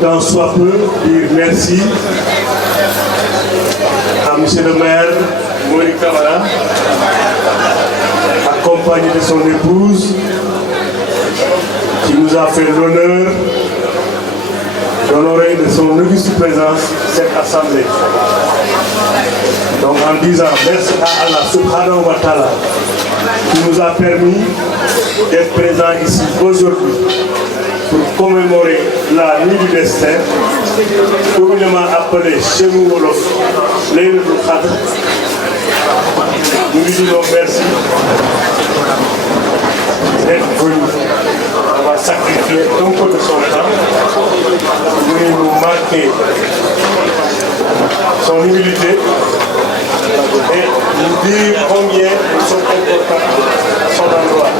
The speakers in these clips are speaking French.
tant soit peu dire merci à M. le maire Monique Kamara, accompagné de son épouse, qui nous a fait l'honneur d'honorer de son auguste présence cette assemblée. Donc en disant merci à Allah subhanahu wa ta'ala qui nous a permis d'être présents ici aujourd'hui pour commémorer la nuit du destin, communément appelée chez nous Wolof Laylatul Qadr. Nous lui disons merci d'être venu. On va sacrifier un peu de son temps pour nous marquer son humilité et nous dire combien nous sommes importants à son endroit.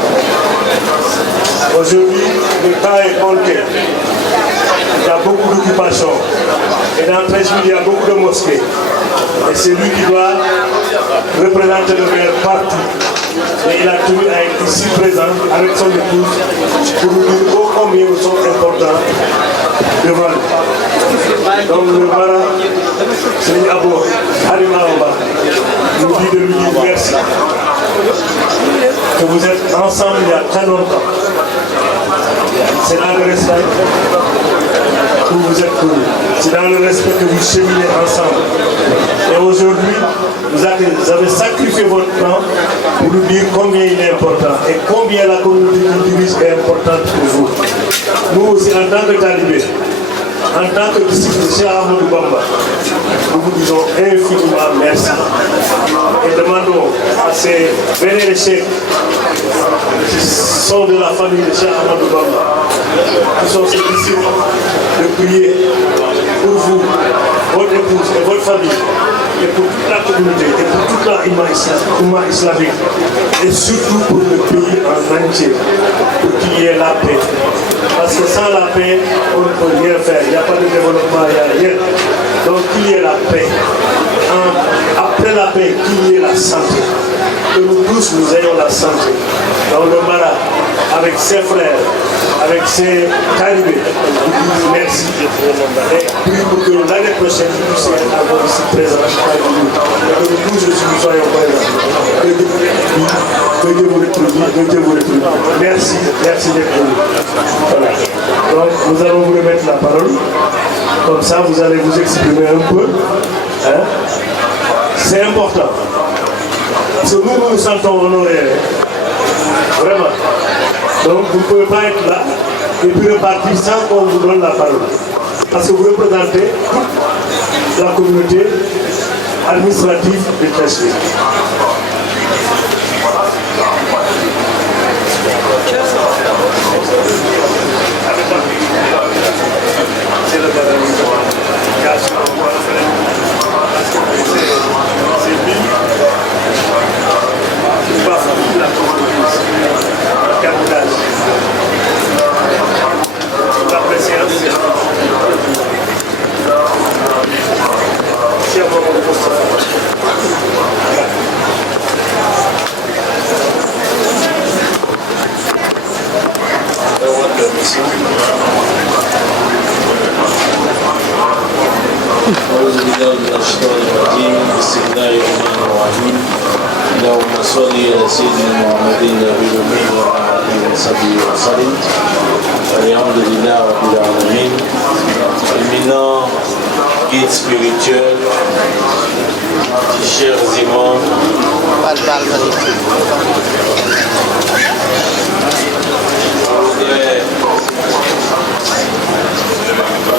Aujourd'hui, le temps est compté. Il y a beaucoup d'occupations. Et dans 13 villes, il y a beaucoup de mosquées. Et c'est lui qui doit représenter le maire partout. Et il a tenu à être ici présent avec son épouse pour nous dire combien nous sommes importants devant nous. Donc le Mara, c'est Abou Harima Oba, nous dit de lui dire merci. Que vous êtes ensemble il y a très longtemps. C'est dans le respect que vous êtes connus. C'est dans le respect que vous cheminez ensemble. Et aujourd'hui, vous avez sacrifié votre temps pour nous dire combien il est important et combien la communauté qui dirige est importante pour vous. Nous aussi, en tant que talibés, en tant que disciples de Cheikh Ahmadou Bamba, nous vous disons infiniment merci. Et demandons à ces vénérés chefs qui sont de la famille de Cheikh Ahmadou Bamba, qui sont ses disciples, de prier pour vous, votre épouse et votre famille, et pour toute la communauté, et pour toute la Oumma islamique, et surtout pour le pays en entier, pour qu'il y ait la paix. Parce que sans la paix, on ne peut rien faire. Il n'y a pas de développement, il n'y a rien. Donc qu'il y ait la paix. Après la paix, qu'il y ait la santé. Que nous tous, nous ayons la santé. Donc le Mara, avec ses frères, avec ses talibés, nous disons merci. Et puis pour que l'année prochaine, nous puissions avoir ici présents. Que nous tous, nous soyons présents. Que Dieu vous rétribuer. Merci d'être venu. Voilà. Donc nous allons vous remettre la parole. Comme ça, vous allez vous exprimer un peu. Hein? C'est important. Parce que nous nous sentons honorés. Vraiment. Donc vous ne pouvez pas être là et puis repartir sans qu'on vous donne la parole. Parce que vous représentez toute la communauté administrative de Tchèque. أعوذ بالله من الشيطان الرجيم بسم الله الرحمن الرحيم اللهم صل على سيدنا محمد النبي الأمي وعلى آله وصحبه وسلم الحمد لله رب العالمين. Éminent guide spirituel, chers imams,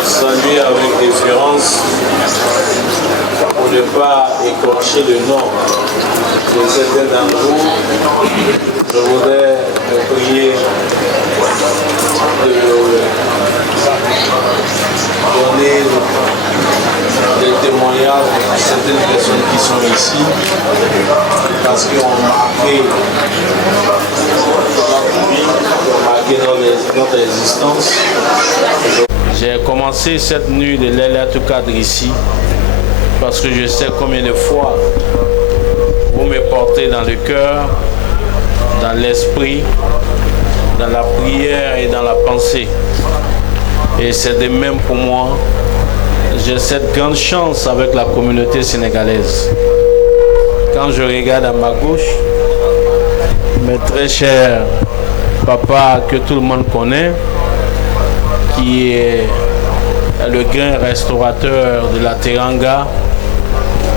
saluer avec déférence pour ne pas écorcher le nom de certains d'entre vous. Je voudrais prier de donner des témoignages à certaines personnes qui sont ici parce qu'ils ont marqué notre vie, marqué notre existence. J'ai commencé cette nuit de Laylatul Qadr ici parce que je sais combien de fois vous me portez dans le cœur, dans l'esprit, dans la prière et dans la pensée. Et c'est de même pour moi. J'ai cette grande chance avec la communauté sénégalaise. Quand je regarde à ma gauche, mes très chers papas que tout le monde connaît, qui est le grand restaurateur de la Teranga,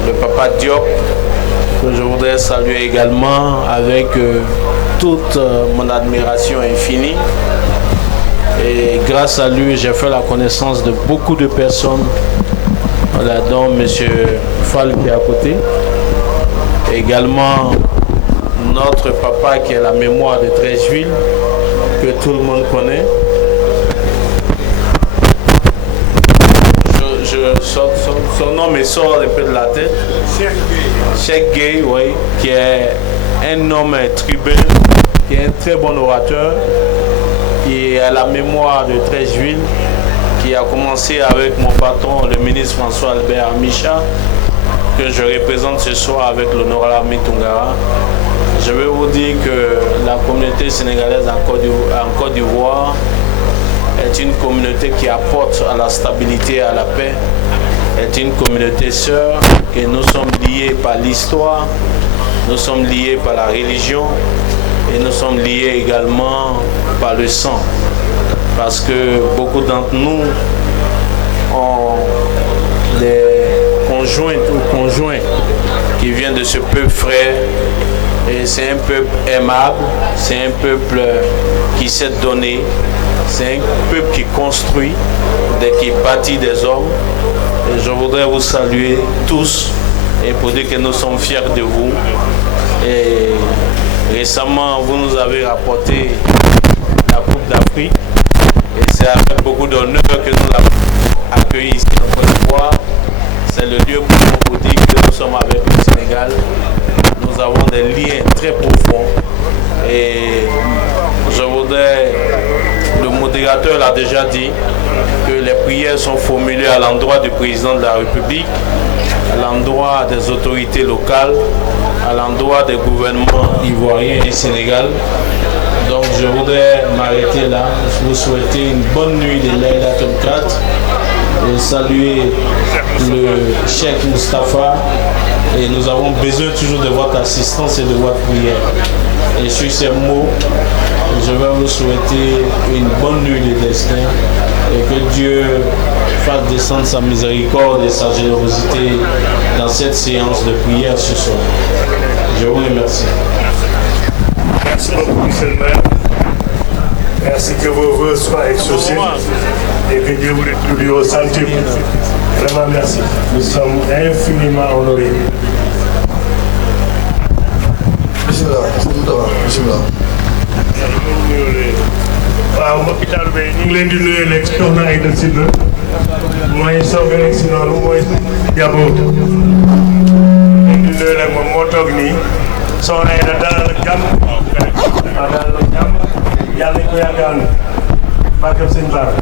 le papa Diop, que je voudrais saluer également avec toute mon admiration infinie. Et grâce à lui, j'ai fait la connaissance de beaucoup de personnes, voilà, dont M. Fall qui est à côté. Également, notre papa qui est la mémoire de Treichville, que tout le monde connaît. Son nom me sort un peu de la tête. Cheikh Gueye, oui, qui est un homme tribun, qui est un très bon orateur, qui est à la mémoire de Treichville, qui a commencé avec mon patron, le ministre François Albert Micha, que je représente ce soir avec l'honorable Mitungara. Je veux vous dire que la communauté sénégalaise en Côte d'Ivoire est une communauté qui apporte à la stabilité et à la paix, est une communauté sœur, que nous sommes liés par l'histoire, nous sommes liés par la religion et nous sommes liés également par le sang. Parce que beaucoup d'entre nous ont des conjointes ou conjoints qui viennent de ce peuple frère. Et c'est un peuple aimable, c'est un peuple qui sait donner, c'est un peuple qui construit, qui bâtit des hommes. Et je voudrais vous saluer tous et pour dire que nous sommes fiers de vous. Et récemment, vous nous avez rapporté la Coupe d'Afrique. Et c'est avec beaucoup d'honneur que nous l'avons accueilli ici en Côte d'Ivoire. C'est le lieu pour vous dire que nous sommes avec le Sénégal. Nous avons des liens très profonds. Et je voudrais, le modérateur l'a déjà dit, que les prières sont formulées à l'endroit du président de la République, à l'endroit des autorités locales, à l'endroit des gouvernements ivoiriens et sénégal. Donc je voudrais m'arrêter là. Je vous souhaite une bonne nuit de Layla 4 et saluer le Cheikh Moustapha. Et nous avons besoin toujours de votre assistance et de votre prière. Et sur ces mots, je vais vous souhaiter une bonne nuit de destin et que Dieu fasse descendre sa miséricorde et sa générosité dans cette séance de prière ce soir. Je vous remercie. Merci beaucoup, monsieur le maire. Merci que vos vœux soient exaucés et que Dieu vous rétribue au centuple. Vraiment merci. Nous sommes infiniment honorés. waaw mbokki taalibe ñu ngi leen di nuyu léegi soxna Aïda Sylla mooy soog a nekk si noonu mooy jaboo ñu leen di nuyu nag moom moo toog nii soxna Aïda dalal ak jàmm dalal ak jàmm yàlla nañ ko yàgg ànd barkeb sëñ Bara